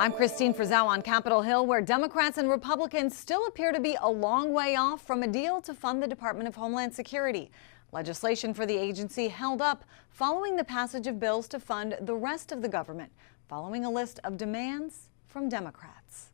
I'm Christine Frizzell on Capitol Hill, where Democrats and Republicans still appear to be a long way off from a deal to fund the Department of Homeland Security. Legislation for the agency held up following the passage of bills to fund the rest of the government, following a list of demands from Democrats.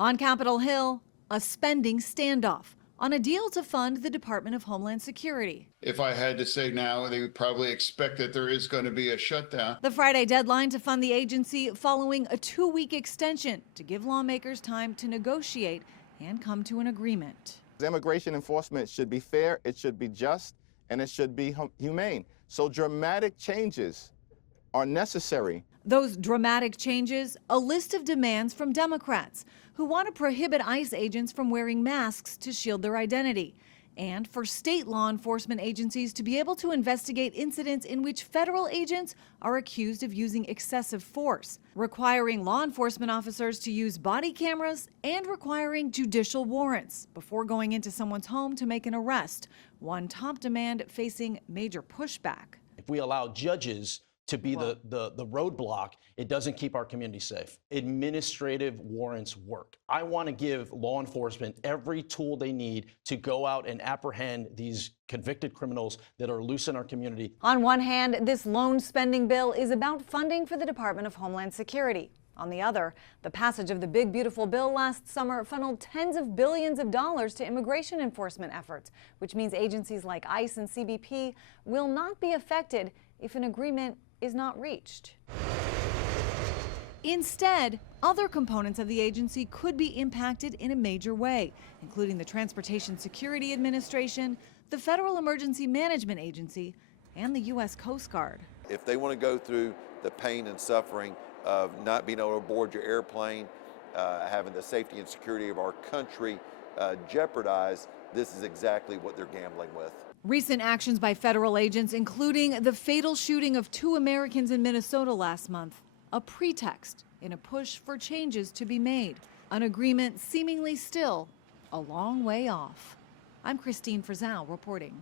On Capitol Hill, a spending standoff on a deal to fund the Department of Homeland Security. If I had to say now, they would probably expect that there is going to be a shutdown. The Friday deadline to fund the agency following a 2-week extension to give lawmakers time to negotiate and come to an agreement. Immigration enforcement should be fair, it should be just, and it should be humane. So dramatic changes are necessary. Those dramatic changes, a list of demands from Democrats who want to prohibit ICE agents from wearing masks to shield their identity, and for state law enforcement agencies to be able to investigate incidents in which federal agents are accused of using excessive force, requiring law enforcement officers to use body cameras and requiring judicial warrants before going into someone's home to make an arrest, one top demand facing major pushback. If we allow judges to be the roadblock, it doesn't keep our community safe. Administrative warrants work. I want to give law enforcement every tool they need to go out and apprehend these convicted criminals that are loose in our community. On one hand, this lone spending bill is about funding for the Department of Homeland Security. On the other, the passage of the big beautiful bill last summer funneled tens of billions of dollars to immigration enforcement efforts, which means agencies like ICE and CBP will not be affected if an agreement is not reached. Instead, other components of the agency could be impacted in a major way, including the Transportation Security Administration, the Federal Emergency Management Agency, and the U.S. Coast Guard. If they want to go through the pain and suffering of not being able to board your airplane, having the safety and security of our country jeopardized, this is exactly what they're gambling with. Recent actions by federal agents, including the fatal shooting of 2 Americans in Minnesota last month, a pretext in a push for changes to be made. An agreement seemingly still a long way off. I'm Christine Frizzell reporting.